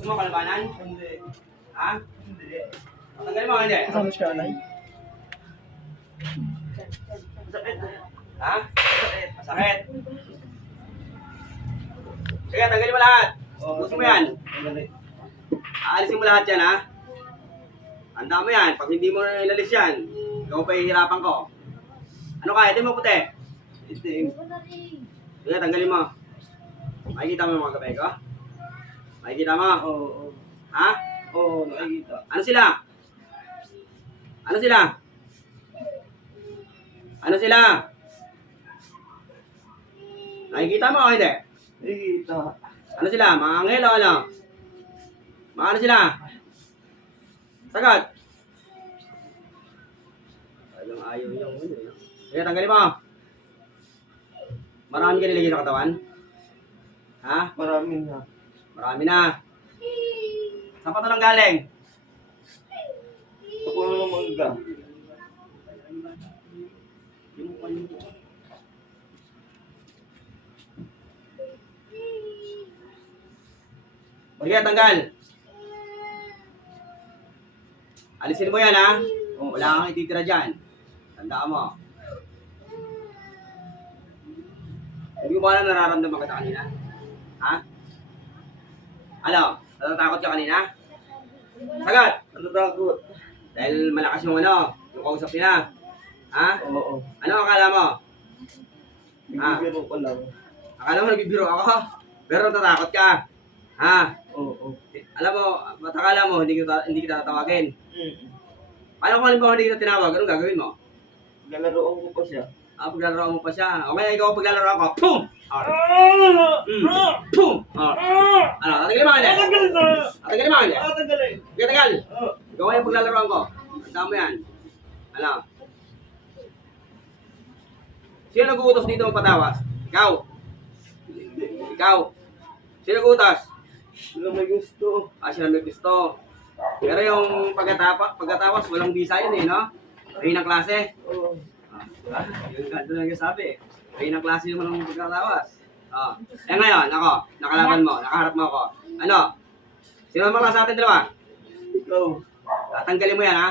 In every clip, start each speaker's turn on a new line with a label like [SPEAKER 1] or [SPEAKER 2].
[SPEAKER 1] Gusto mo kalabanan?
[SPEAKER 2] Hindi.
[SPEAKER 1] Ha?
[SPEAKER 2] Hindi.
[SPEAKER 1] Tanggalin mo, hindi.
[SPEAKER 2] Kasama siya, Nay?
[SPEAKER 1] Ha? Masakit. Sige, tanggalin mo lahat. Gusto mo yan? Aalisin mo lahat yan, ha? Tanda mo yan. Pag hindi mo na inalis yan, ikaw pa hihirapan ko. Ano kaya? Ito mo puti.
[SPEAKER 2] Itim.
[SPEAKER 1] Sige, tanggalin mo. Makikita mo yung mga gabay ko? Makikita mo?
[SPEAKER 2] Oo, oo.
[SPEAKER 1] Ha?
[SPEAKER 2] Oo, nakikita.
[SPEAKER 1] Ano sila? Ano sila? Ano sila? Nakikita mo o hindi?
[SPEAKER 2] Nakikita.
[SPEAKER 1] Ano sila? Mga anghel o ano? Mga ano sila? Sagot! Ayaw ayaw yung ano eh. Sige, tanggalin mo. Marami ka nilagay sa katawan? Ha?
[SPEAKER 2] Marami na.
[SPEAKER 1] Marami na. Saan pa ito nang galing?
[SPEAKER 2] Sa puno ng mangga.
[SPEAKER 1] Sige, tanggal. Alisin mo yan, ha?
[SPEAKER 2] Oo.
[SPEAKER 1] Wala kang ititira dyan. Tandaan mo. Hindi mo ba alam nararamdaman kita kanina? Ha? Ano? Natatakot ka kanina? Sagat!
[SPEAKER 2] Natatakot.
[SPEAKER 1] Dahil malakas yung ano, yung kausap nila. Ha?
[SPEAKER 2] Oo.
[SPEAKER 1] Ano akala mo? Ah.
[SPEAKER 2] Bibiro ko lang.
[SPEAKER 1] Akala mo nagbibiro ako? Pero natatakot ka. Ha?
[SPEAKER 2] Oo.
[SPEAKER 1] Alam mo, ba't akala mo hindi kita, hindi kita tatawagin?
[SPEAKER 2] Mm.
[SPEAKER 1] Paano kung halimbawa hindi kita tinawag? Anong gagawin mo?
[SPEAKER 2] Lalaroan ko pa siya.
[SPEAKER 1] Ah, paglalaro mo pa siya. O kaya ikaw paglalaro ako, pum! Ah, mm, pum! Ah. Ano, tatanggalin mo hindi?
[SPEAKER 2] Tatagalin na!
[SPEAKER 1] Mo?
[SPEAKER 2] Tatagalin!
[SPEAKER 1] Sige, tagal.
[SPEAKER 2] Oo.
[SPEAKER 1] Ikaw kaya paglalaroan ko. Mo yan. Ano? Sino nag-uutos dito ng patawas? Ikaw. Ikaw. Sino nag-uutos?
[SPEAKER 2] May gusto.
[SPEAKER 1] Ah, sila may gusto. Pero yung pagkatapa, pagkatawas, walang visa yun eh, no? Kayo ng klase.
[SPEAKER 2] Oo.
[SPEAKER 1] Ah, yun ka, doon ang sabi. Kayo ng klase naman ng pagkatawas. Ah. Eh ngayon, ako, nakalaban mo, nakaharap mo ako. Ano? Sino naman sa atin dalawa?
[SPEAKER 2] Ikaw.
[SPEAKER 1] Tatanggalin mo yan, ha?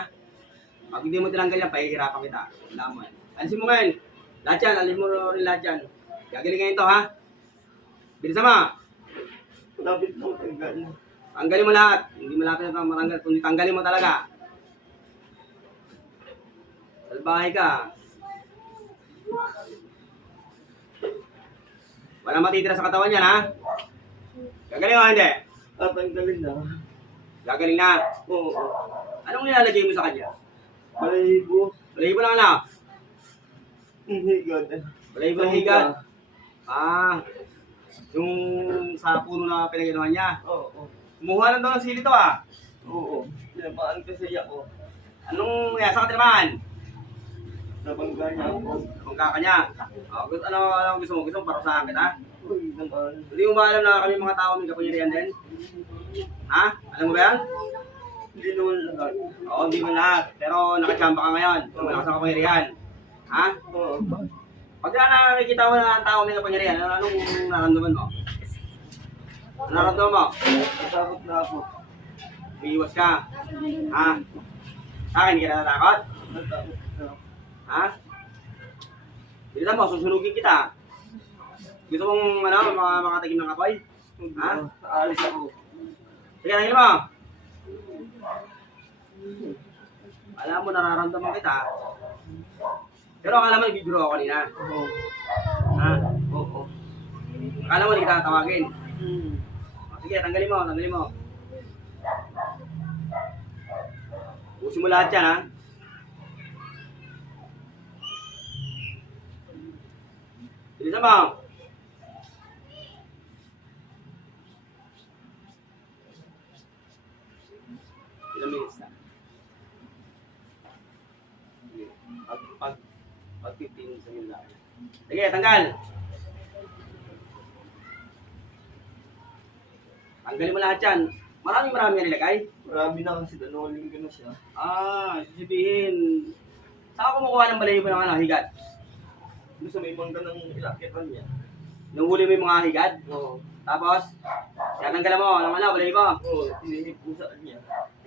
[SPEAKER 1] Pag hindi mo tinanggal yan, pahihirapan kita. Tandaan mo yan. Alisin mo ngayon. Lahat yan, alisin mo rin lahat yan. Gagaling ngayon to, ha? Bilisan mo.
[SPEAKER 2] Lapit na tanggal.
[SPEAKER 1] Tanggalin mo lahat. Hindi malapit na matanggal. Kundi tanggalin mo talaga. Salbahay ka. Wala matitira sa katawan yan, ha? Gagaling mo, hindi.
[SPEAKER 2] Tatanggalin na.
[SPEAKER 1] Gagaling na.
[SPEAKER 2] Oo.
[SPEAKER 1] Anong nilalagay mo sa kanya?
[SPEAKER 2] Balahibo.
[SPEAKER 1] Balahibo lang, ano?
[SPEAKER 2] God.
[SPEAKER 1] Balahibo ng higat. Ah, yung sa puno na pinaganohan niya.
[SPEAKER 2] Oo.
[SPEAKER 1] Kumuha lang daw ng sili to, ah.
[SPEAKER 2] Oo. Pinamaan kasi ako.
[SPEAKER 1] Anong kaya sa katinaman?
[SPEAKER 2] Nabangga niya ako.
[SPEAKER 1] Kung kakanya. Oh, gusto, ano, ano gusto mo? Gusto mo parusahan kita?
[SPEAKER 2] Uy, naman.
[SPEAKER 1] Hindi mo ba alam na kami mga tao may kapangyarihan din? Ha? Alam mo ba yan?
[SPEAKER 2] Hindi naman lahat.
[SPEAKER 1] Oo, hindi mo lahat. Pero nakachamba ka ngayon. Malakas ang kapangyarihan. Ha?
[SPEAKER 2] Oo.
[SPEAKER 1] Pag na nakikita mo na ang tao may kapangyarihan, ano, anong nararamdaman mo? Ano nararamdaman mo?
[SPEAKER 2] Natakot na ako.
[SPEAKER 1] Umiiwas ka. Ha? Sa akin, hindi ka natatakot?
[SPEAKER 2] Natakot na ako.
[SPEAKER 1] Ha? Bilisan mo, susunugin kita. Gusto mong ano, mga makatikim ng apoy? Ha?
[SPEAKER 2] Aalis ako.
[SPEAKER 1] Sige, nangin mo. Alam mo, nararamdaman kita. Pero akala mo, nagbibiro ako kanina.
[SPEAKER 2] Oo.
[SPEAKER 1] Ha?
[SPEAKER 2] Oo.
[SPEAKER 1] Akala mo, hindi kita tatawagin.
[SPEAKER 2] Hmm.
[SPEAKER 1] Sige, tanggalin mo, tanggalin mo. Usin mo lahat yan, ha? Bilisan mo. Ilang minutes na? Pag, pag, pag 15 sa minutes na. Sige, tanggal. Tanggalin mo lahat yan. Maraming marami yan nilagay.
[SPEAKER 2] Marami na kasi danoling ko na siya.
[SPEAKER 1] Ah, sabihin, saan ka kumukuha ng balahibo ng ano, higad?
[SPEAKER 2] Doon sa may mangga ng ilakitan niya.
[SPEAKER 1] Nung huli mo yung mga higad?
[SPEAKER 2] Oo.
[SPEAKER 1] Tapos, tinatanggalan mo, ng ano, balay mo.
[SPEAKER 2] Oo, tinihip ko sa kanya.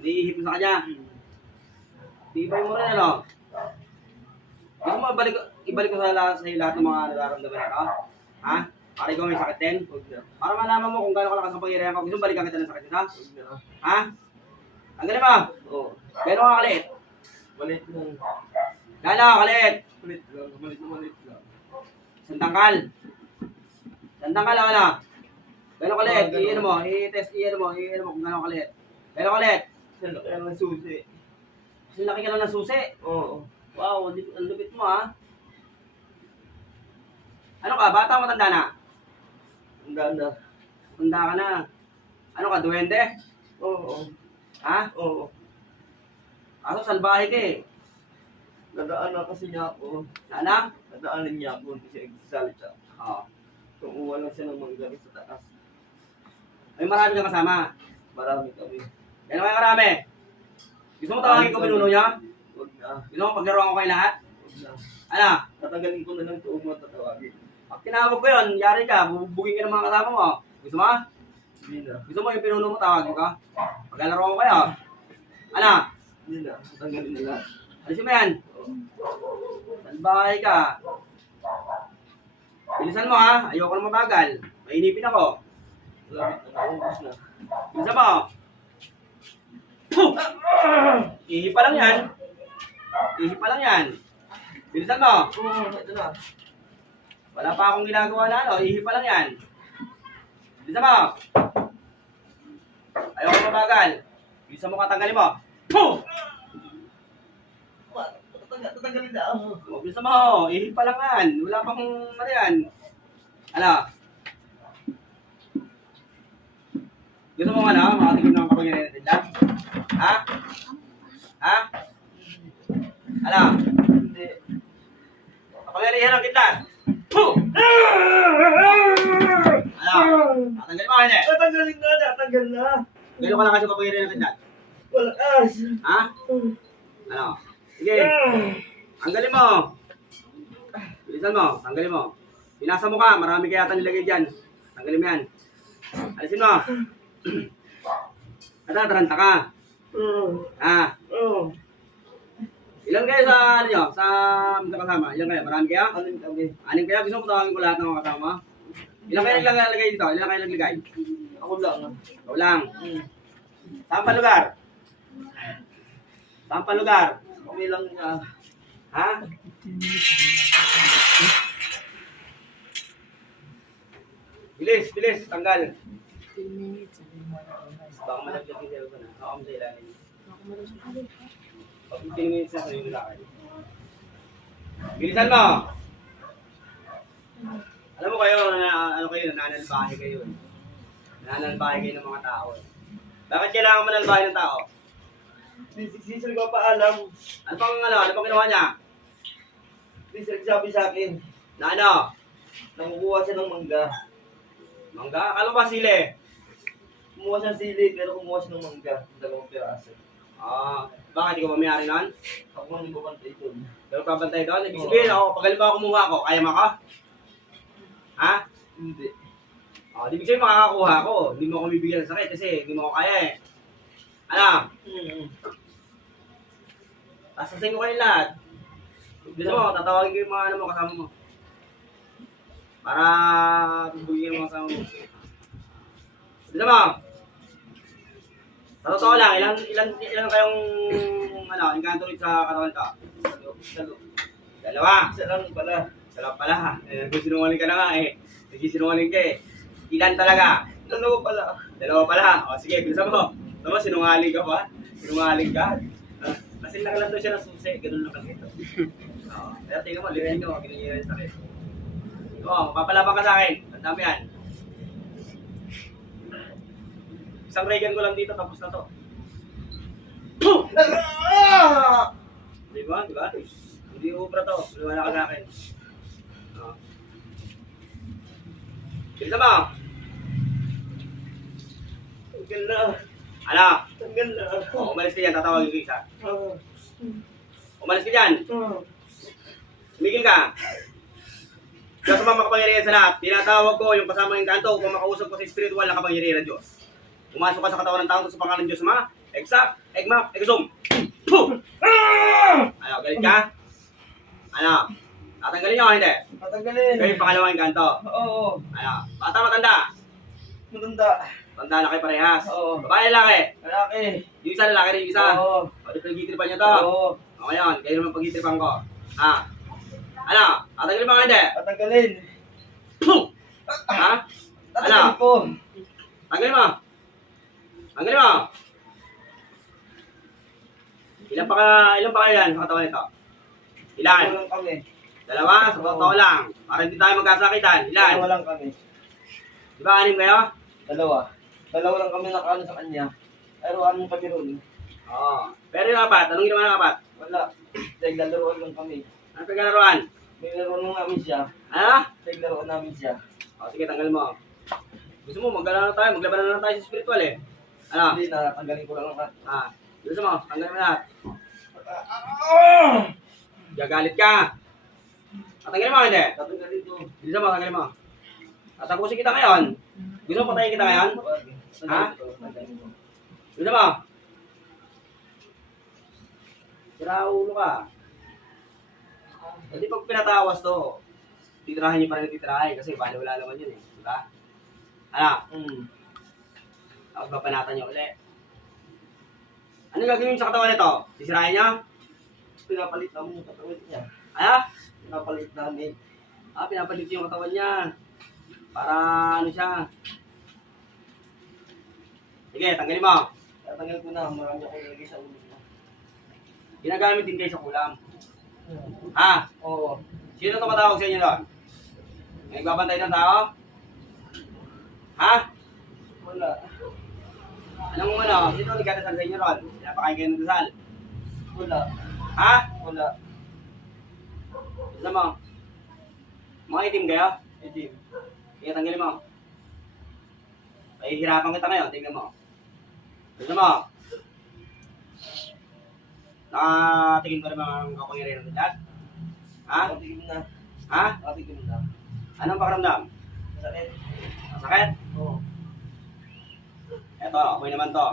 [SPEAKER 1] Iniihip mo sa kanya. Tibay mo rin, ano? Gusto mo ibalik, ibalik ko sa, lahat- sa lahat ng mga nararamdaman nito? Ha? Para ikaw may sakit din? Para malaman mo kung gaano kalakas ang pangyarihan ko. Gusto mo balikan kita ng sakit nito?
[SPEAKER 2] Na.
[SPEAKER 1] Ha? Tanggalin mo.
[SPEAKER 2] Oo.
[SPEAKER 1] Gano'n ka kalit?
[SPEAKER 2] Malit lang.
[SPEAKER 1] Gano'n ka kalit?
[SPEAKER 2] Malit lang. Malit na malit lang.
[SPEAKER 1] Sandangkal. Sandangkal lang ano? Gano'n kalit?
[SPEAKER 2] Ah, ganun.
[SPEAKER 1] Iyan mo. I-test, iyan mo. Iyan mo kung gano'n kalit. Gano'n kalit?
[SPEAKER 2] Saan kaya ng susi?
[SPEAKER 1] Kasi laki ka lang ng susi.
[SPEAKER 2] Oo.
[SPEAKER 1] Wow, ang lupit- mo ha. Ano ka? Bata o matanda na?
[SPEAKER 2] Ang ganda.
[SPEAKER 1] Tanda ka na. Ano ka? Duwende?
[SPEAKER 2] Oo.
[SPEAKER 1] Ha?
[SPEAKER 2] Oo.
[SPEAKER 1] Kaso salbahe ka eh.
[SPEAKER 2] Nadaan na kasi niya ako.
[SPEAKER 1] Sana?
[SPEAKER 2] Nadaanan niya ako kasi nagsasalita.
[SPEAKER 1] Oo.
[SPEAKER 2] Tumuha lang siya ng mangga sa taas.
[SPEAKER 1] May marami kang kasama.
[SPEAKER 2] Marami kami.
[SPEAKER 1] Gano'n kayo karami? Gusto mo tawagin ko pinuno niya?
[SPEAKER 2] Huwag na.
[SPEAKER 1] Gusto mo paglaruan ko kayo lahat?
[SPEAKER 2] Huwag na.
[SPEAKER 1] Ano?
[SPEAKER 2] Tatanggalin ko na lang ito mo tatawagin.
[SPEAKER 1] Pag tinawag ko yun, yari ka, bubugin ka ng mga kasama mo. Gusto mo?
[SPEAKER 2] Hindi na.
[SPEAKER 1] Gusto mo yung pinuno mo, tawagin ko? Paglalaro ko kayo. Ano?
[SPEAKER 2] Hindi na. Tatanggalin na lang.
[SPEAKER 1] Alisin mo yan. Salbahay ka. Bilisan mo ha. Ayoko na mabagal. Mainipin ako. Bilisan mo. Ihi pa lang yan. Ihi pa lang yan. Bilisan mo. Wala pa akong ginagawa na ano. Ihi pa lang yan. Bilisan mo. Ayoko na mabagal. Bilisan mo katanggalin mo. Puh!
[SPEAKER 2] Tatanggalin na.
[SPEAKER 1] Oh, bilisan mo. Ihi pa lang yan. Wala pang ano yan. Ano? Gusto mo ano? Makatigil ng natin lang? Ha? Ha? Ano?
[SPEAKER 2] Hindi.
[SPEAKER 1] Kapangyarihan ng kita. Puh! Ano? Tatanggalin mo hindi.
[SPEAKER 2] Tatanggalin na. Tatanggal na.
[SPEAKER 1] Gano'n ka lang kasi kapangyarihan ng kita.
[SPEAKER 2] Walakas.
[SPEAKER 1] Ha? Ano? Sige. Tanggalin mo. Bilisan mo. Tanggalin mo. Pinasa mo ka. Marami kaya yata nilagay dyan. Tanggalin mo yan. Alisin mo. Natataranta ka.
[SPEAKER 2] Oo.
[SPEAKER 1] Ha?
[SPEAKER 2] Oo.
[SPEAKER 1] Ilan kayo sa ano nyo? Sa mga kasama? Ilan kayo? Marami kayo? Anim kayo? Gusto mo tawagin ko lahat ng mga kasama? Ilan kayo naglalagay dito? Ilan kayo naglagay?
[SPEAKER 2] Ako lang. ah.
[SPEAKER 1] Ikaw lang.
[SPEAKER 2] Hmm.
[SPEAKER 1] Saan pa lugar? Saan pa lugar?
[SPEAKER 2] Kami lang niya.
[SPEAKER 1] Ha? Bilis, bilis, tanggal. Baka malaglag yung cellphone. Ako mo sa ilalim. Pag 15 minutes na, sa'yo nila kayo. Bilisan mo! Alam mo kayo, na, ano kayo, nananalbahe kayo. eh. Nananalbahe kayo ng mga tao. eh. Bakit kailangan manalbahe ng tao?
[SPEAKER 2] Sir ko pa alam.
[SPEAKER 1] Ano pang ano, ano pang ginawa niya?
[SPEAKER 2] Sir sabi sa akin.
[SPEAKER 1] Na ano?
[SPEAKER 2] Nangukuha siya ng mangga.
[SPEAKER 1] Mangga? Akala ba sili?
[SPEAKER 2] Kumuha siya ng sili pero kumuha siya ng mangga. Dalawang piraso.
[SPEAKER 1] Ah, bakit hindi ko mamayari nun?
[SPEAKER 2] Ako ang nagbabantay doon.
[SPEAKER 1] Pero papantay doon? Ibig sabihin ako, pag halimbawa kumuha ako, kaya mo ako? Ha?
[SPEAKER 2] Hindi.
[SPEAKER 1] Oh, ibig sabihin makakakuha ako. Hindi mo ako bibigyan ng sakit kasi hindi mo ako kaya eh. Ano?
[SPEAKER 2] Hmm.
[SPEAKER 1] Tasasin ko kayo lahat. Gusto mo, tatawagin ko yung mga ano mo, kasama mo. Para bibigyan mo kasama mo. Gusto mo? Sa totoo lang, ilan, ilan, ilan kayong, ano, engkanto rin sa katawan ka?
[SPEAKER 2] Dalo.
[SPEAKER 1] Dalawa.
[SPEAKER 2] Isa lang pala.
[SPEAKER 1] Sarap pala ha. Eh, sinungaling ka na nga eh. Nagsisinungaling ka eh. Ilan talaga?
[SPEAKER 2] Dalawa pala.
[SPEAKER 1] Dalawa pala. O sige, bilisan mo. Mo, sinungaling ka ba? Sinungaling ka? Ah, Kasi daw siya ng susi. Ganun lang kasi ito. Oo. Pero tingnan mo, lirin nyo. Ginigyan yung sakit. Oo, mapapalaban ka sa akin. Tandaan mo yan. Isang Reagan ko lang dito, tapos na to. Di ba? Di ba? Hindi ubra to. Liwala ka sa akin. Oo. Mo.
[SPEAKER 2] Tanggal na.
[SPEAKER 1] Ano?
[SPEAKER 2] Tanggal na.
[SPEAKER 1] O, umalis ka dyan, tatawagin ko isa.
[SPEAKER 2] Ah.
[SPEAKER 1] Umalis ka dyan,
[SPEAKER 2] Ah.
[SPEAKER 1] tumigil ka. Diyos sa mga makapangyarihan sa lahat, tinatawag ko yung kasama ng kanto upang makausap ko sa spiritual na kapangyarihan ng Diyos. Pumasok ka sa katawan ng tao sa pangalan ng Diyos, ma. Exact, egma, exum. Puh! Ano, galit ka? Ano? Tatanggalin niyo o hindi?
[SPEAKER 2] Patanggalin.
[SPEAKER 1] Kayo yung pangalawang kanto.
[SPEAKER 2] Oo.
[SPEAKER 1] Ano? Bata matanda.
[SPEAKER 2] Matanda.
[SPEAKER 1] Tanda na kayo parehas.
[SPEAKER 2] Oo.
[SPEAKER 1] Babae lalaki.
[SPEAKER 2] Lalaki.
[SPEAKER 1] Yung isa lalaki rin yung isa.
[SPEAKER 2] Oo.
[SPEAKER 1] O di pag-itripan niyo to.
[SPEAKER 2] Oo.
[SPEAKER 1] O ngayon, kayo naman pag-itripan ko. Ha? Ano? Tatanggalin o hindi?
[SPEAKER 2] Patanggalin.
[SPEAKER 1] Puh! Ha?
[SPEAKER 2] Tatanggalin ko.
[SPEAKER 1] Tanggalin mo. Tanggalin mo. Ilan pa ka, ilan pa kayo yan sa katawan nito? Ilan?
[SPEAKER 2] Dalawa lang kami.
[SPEAKER 1] Dalawa? Sa totoo lang. Para hindi tayo magkasakitan. Ilan?
[SPEAKER 2] Dalawa lang kami.
[SPEAKER 1] Di ba anim kayo?
[SPEAKER 2] Dalawa. Dalawa lang kami nakano sa kanya. Pero ano kami ron?
[SPEAKER 1] Oo. Pero yung apat, anong ginawa ng apat?
[SPEAKER 2] Wala. Dahil lalaroan lang kami.
[SPEAKER 1] Ano pagkalaruan?
[SPEAKER 2] May laruan lang namin siya.
[SPEAKER 1] Ano?
[SPEAKER 2] Dahil laruan namin siya.
[SPEAKER 1] O sige, tanggal mo. Gusto mo, maggala na tayo, maglaban na lang tayo sa spiritual eh. Ano?
[SPEAKER 2] Hindi na, tanggalin ko lang ang
[SPEAKER 1] Ah, gusto mo, tanggalin mo lahat.
[SPEAKER 2] Ah!
[SPEAKER 1] Gagalit ka. Ah, tanggalin mo, hindi.
[SPEAKER 2] Tatanggalin ko.
[SPEAKER 1] Gusto mo, tanggalin mo. Tatapusin kita ngayon. Gusto mo patayin kita ngayon? Ha? Gusto mo? Sira ulo ka. Hindi pag pinatawas to, titirahin niyo pa rin titirahin kasi bali wala naman yun eh. Di ba? Ano?
[SPEAKER 2] Hmm.
[SPEAKER 1] Tapos babanatan niyo ulit. Ano gagawin sa katawan nito? Sisirahin niya?
[SPEAKER 2] Pinapalit namin yung katawan niya.
[SPEAKER 1] Ano?
[SPEAKER 2] Pinapalit namin.
[SPEAKER 1] Ah, pinapalit yung katawan niya. Para ano siya. Sige, tanggalin mo.
[SPEAKER 2] Tatanggal ko na. Marami akong ilagay sa ulo ko.
[SPEAKER 1] Ginagamit din kayo sa kulam. Ha?
[SPEAKER 2] Oo.
[SPEAKER 1] Sino tumatawag sa inyo doon? Nagbabantay ng tao? Ha?
[SPEAKER 2] Wala.
[SPEAKER 1] Anong ano? Sino nagkadasal sa inyo doon? Pinapakain kayo ng dasal?
[SPEAKER 2] Wala.
[SPEAKER 1] Ha?
[SPEAKER 2] Wala.
[SPEAKER 1] Gusto mo? Mga itim kayo?
[SPEAKER 2] Hindi.
[SPEAKER 1] Sige, tanggalin mo. Pahihirapan kita ngayon, tingnan mo. Gusto mo? Nakatingin ko naman ang kapangyarihan ng dad? Ha?
[SPEAKER 2] Nakatigim na.
[SPEAKER 1] Ha?
[SPEAKER 2] Nakatigim na.
[SPEAKER 1] Anong pakiramdam?
[SPEAKER 2] Sakit.
[SPEAKER 1] Masakit?
[SPEAKER 2] Oo.
[SPEAKER 1] Eto, apoy naman to.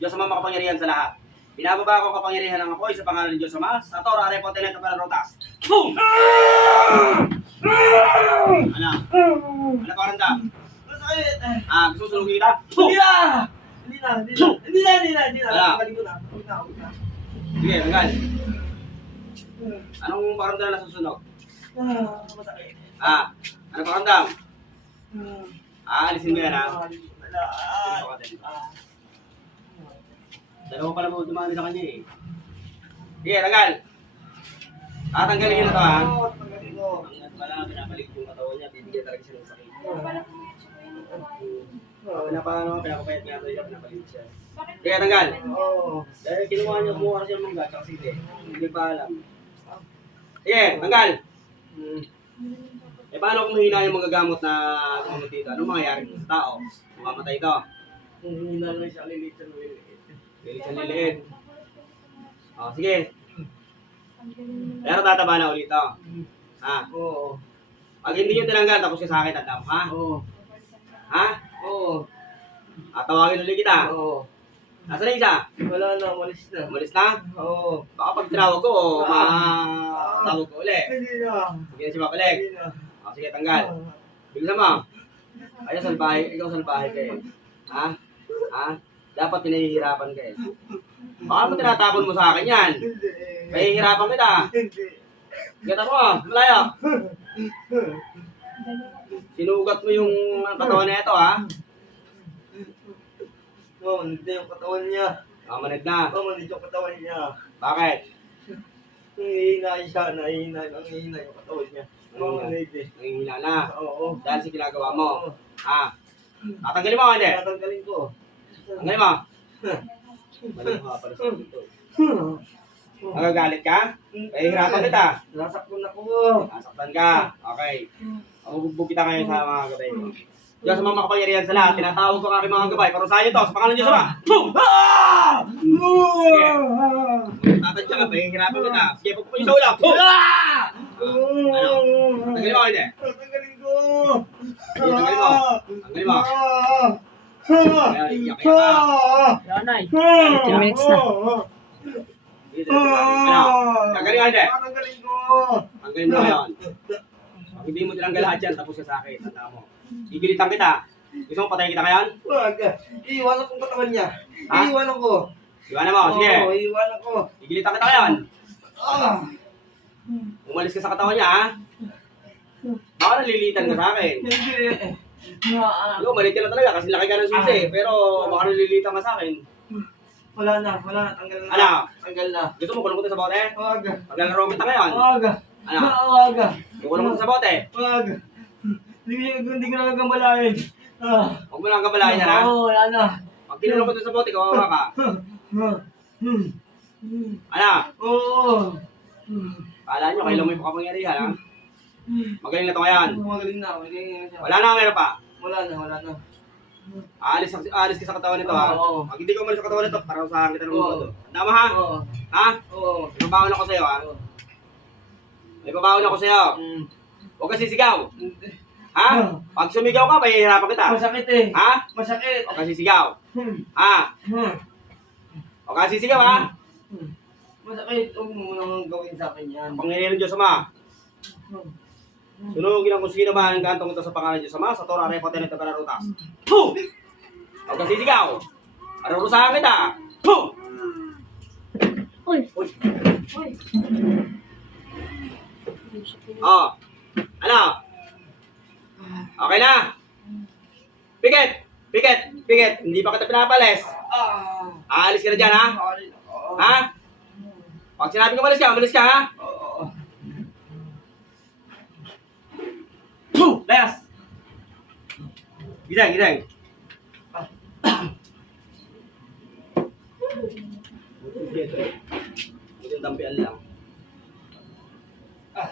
[SPEAKER 1] Diyos ang mga makapangyarihan sa lahat. Binababa ko ang kapangyarihan ng apoy sa pangalan ng Diyos Ama, sa Torah, Repo, Tenet, Kapala, Rotas. Ano? Ano pakiramdam?
[SPEAKER 2] Masakit.
[SPEAKER 1] Ah, gusto mo sulugin kita?
[SPEAKER 2] Hindi na! Hindi na, hindi na, hindi na, hindi na, hindi na.
[SPEAKER 1] Wala.
[SPEAKER 2] Tanggalin ko na. Huwag na, huwag na.
[SPEAKER 1] Sige, tagal. Anong pakiramdam na susunog?
[SPEAKER 2] Ah, masakit.
[SPEAKER 1] Ah, ano pakiramdam?
[SPEAKER 2] Hmm.
[SPEAKER 1] Aalisin mo yan ha.
[SPEAKER 2] Wala. Ah. Ah.
[SPEAKER 1] Dalawa pa naman dumami sa kanya eh. Sige, tagal. Tatanggalin niyo na to ha.
[SPEAKER 2] Tanggalin.
[SPEAKER 1] Ang pala, pinapalik yung katawan niya, bibigyan talaga siya ng sakit.
[SPEAKER 2] Oo.
[SPEAKER 1] Pinapano, pinapapayat nga ito siya, pinapalit siya. Sige, tanggal.
[SPEAKER 2] Oo.
[SPEAKER 1] Dahil kinuha niya, kumuha kasi ng mangga, tsaka sili. Hindi pa alam. Sige, tanggal.
[SPEAKER 2] Hmm.
[SPEAKER 1] Eh, paano kung mahina yung mga gamot na sumunod dito? Anong mangyayari sa tao? Mamamatay ito.
[SPEAKER 2] Hindi na lang siya lilit sa lilit.
[SPEAKER 1] Galit sa liliit. O, sige. Pero tataba na ulit ito. Ha?
[SPEAKER 2] Oo.
[SPEAKER 1] Pag hindi nyo tinanggal, tapos ka sa akin, tandam, ha?
[SPEAKER 2] Oo.
[SPEAKER 1] Ha?
[SPEAKER 2] Oo.
[SPEAKER 1] At tawagin ulit kita.
[SPEAKER 2] Oo.
[SPEAKER 1] Nasaan na isa?
[SPEAKER 2] Wala na, umalis na.
[SPEAKER 1] Umalis na?
[SPEAKER 2] Oo.
[SPEAKER 1] Baka pag tinawag ko, matawag ko ulit.
[SPEAKER 2] Hindi na.
[SPEAKER 1] Hindi na siya mabalik.
[SPEAKER 2] Hindi na.
[SPEAKER 1] O, sige, tanggal. Bigla mo. Ayaw salbahe, ikaw salbahe ka eh. Ha? Ha? Dapat pinahihirapan ka eh. Baka mo tinatapon mo sa akin yan.
[SPEAKER 2] Hindi.
[SPEAKER 1] Pahihirapan kita.
[SPEAKER 2] Hindi.
[SPEAKER 1] Kita mo, malayo. Sinugat mo yung katawan na ito ha.
[SPEAKER 2] Oo, hindi yung katawan niya.
[SPEAKER 1] Mamanid na.
[SPEAKER 2] Oo, hindi yung katawan niya.
[SPEAKER 1] Bakit?
[SPEAKER 2] Nangihinay siya, nangihinay, nangihinay yung katawan niya. Oo, hindi.
[SPEAKER 1] Nangihina na.
[SPEAKER 2] Oo.
[SPEAKER 1] Dahil sa ginagawa mo.
[SPEAKER 2] Oo.
[SPEAKER 1] Ha? Tatanggalin mo hindi?
[SPEAKER 2] Tatanggalin ko.
[SPEAKER 1] Tanggalin mo. Mo para sa dito. Magagalit ka? Pahihirapan kita.
[SPEAKER 2] Nasaktan ako.
[SPEAKER 1] Nasaktan ka. Okay. Mabubugbog kita ngayon sa mga gabay mo. Diyan sa mga makapangyarihan sa lahat, tinatawag ko ang aking mga gabay. Pero sa to, sa pangalan ng Diyos Ama. Boom!
[SPEAKER 2] Ah!
[SPEAKER 1] Tatadya ka, pahihirapan kita. Sige, pagpupunyo sa ulam. Boom!
[SPEAKER 2] Ah!
[SPEAKER 1] Tanggalin mo, hindi.
[SPEAKER 2] Tanggalin ko.
[SPEAKER 1] Sige, tanggalin mo. Tanggalin mo.
[SPEAKER 2] Ah!
[SPEAKER 1] Kaya, iyak ka pa.
[SPEAKER 2] Ah!
[SPEAKER 3] Yan ay.
[SPEAKER 2] Ah!
[SPEAKER 3] 15 minutes na.
[SPEAKER 1] Ano? Tanggalin mo, hindi.
[SPEAKER 2] Tanggalin ko.
[SPEAKER 1] Tanggalin mo ngayon. Hindi mo tinanggal lahat yan, tapos ka sa akin. Tanda mo. Igilitan kita. Gusto mo patayin kita ngayon?
[SPEAKER 2] Wag. Iiwanan ko katawan niya.
[SPEAKER 1] Ha?
[SPEAKER 2] Iiwanan ko.
[SPEAKER 1] Iwanan mo, sige.
[SPEAKER 2] Oo, iiwanan ko.
[SPEAKER 1] Igilitan kita ngayon.
[SPEAKER 2] Ah!
[SPEAKER 1] Umalis ka sa katawan niya, ha? Baka nalilitan ka sa akin.
[SPEAKER 2] Hindi. Ah,
[SPEAKER 1] Ikaw, malit ka na talaga kasi laki ka ng susi. Pero baka nalilitan ka sa akin.
[SPEAKER 2] Wala na, wala na. Tanggal na.
[SPEAKER 1] Ano?
[SPEAKER 2] Tanggal na.
[SPEAKER 1] Gusto mo kulong kita sa bote?
[SPEAKER 2] Wag.
[SPEAKER 1] Maglalaro kita ngayon.
[SPEAKER 2] Wag.
[SPEAKER 1] Ano?
[SPEAKER 2] Wag.
[SPEAKER 1] Kukulong kita sa bote.
[SPEAKER 2] Wag. Hindi hindi ko na gagambalain. Ah.
[SPEAKER 1] Huwag mo kabalayan yan, ha?
[SPEAKER 2] Oo, wala na.
[SPEAKER 1] Pag tinulong ko sa bote, kawawa ka.
[SPEAKER 2] Hmm. Hmm.
[SPEAKER 1] Ano?
[SPEAKER 2] Oo. Hmm.
[SPEAKER 1] Kala nyo, kailan mo yung pakapangyarihan, ha? Magaling na to ngayon.
[SPEAKER 2] Magaling na, magaling na siya.
[SPEAKER 1] Wala na, meron pa.
[SPEAKER 2] Wala na, wala na.
[SPEAKER 1] Aalis, aalis ka sa katawan nito, ha?
[SPEAKER 2] Oo.
[SPEAKER 1] Pag hindi ka umalis sa katawan nito, parang sa kita ng
[SPEAKER 2] Oo.
[SPEAKER 1] mundo. Tama, ha?
[SPEAKER 2] Oo.
[SPEAKER 1] Ha?
[SPEAKER 2] Oo.
[SPEAKER 1] May babaon ako sa'yo, ha?
[SPEAKER 2] Oo.
[SPEAKER 1] May babaon ako sa'yo.
[SPEAKER 2] Hmm.
[SPEAKER 1] Huwag ka sisigaw. Ha? Pag sumigaw ka, mahihirapan kita.
[SPEAKER 2] Masakit eh.
[SPEAKER 1] Ha?
[SPEAKER 2] Masakit.
[SPEAKER 1] Huwag ka sisigaw.
[SPEAKER 2] Hmm.
[SPEAKER 1] Ha?
[SPEAKER 2] Hmm.
[SPEAKER 1] Huwag ka sisigaw, ha?
[SPEAKER 2] Hmm. Masakit. Huwag mo nang gawin sa akin yan.
[SPEAKER 1] Ng Diyos Ama.
[SPEAKER 2] Hmm.
[SPEAKER 1] Sunugin ang kung sino ba ang kantong ito sa pangalan ng Diyos Ama, sa Torah, Repote, at Pararutas. Puh! Huwag ka sisigaw. Arurusahan kita. Puh!
[SPEAKER 3] Uy.
[SPEAKER 1] Uy.
[SPEAKER 3] Uy.
[SPEAKER 1] Oh. Ano? Okay na? Pikit! Pikit! Pikit! Hindi pa kita pinapalis.
[SPEAKER 2] Ah.
[SPEAKER 1] Aalis ka na dyan, ha? Ha? Pag sinabi ko malis ka, malis ka, ha?
[SPEAKER 2] Oo.
[SPEAKER 1] Puh! Layas! Gising, gising. Buti yung dampian lang.
[SPEAKER 2] Ah.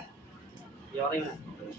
[SPEAKER 1] Di okay na.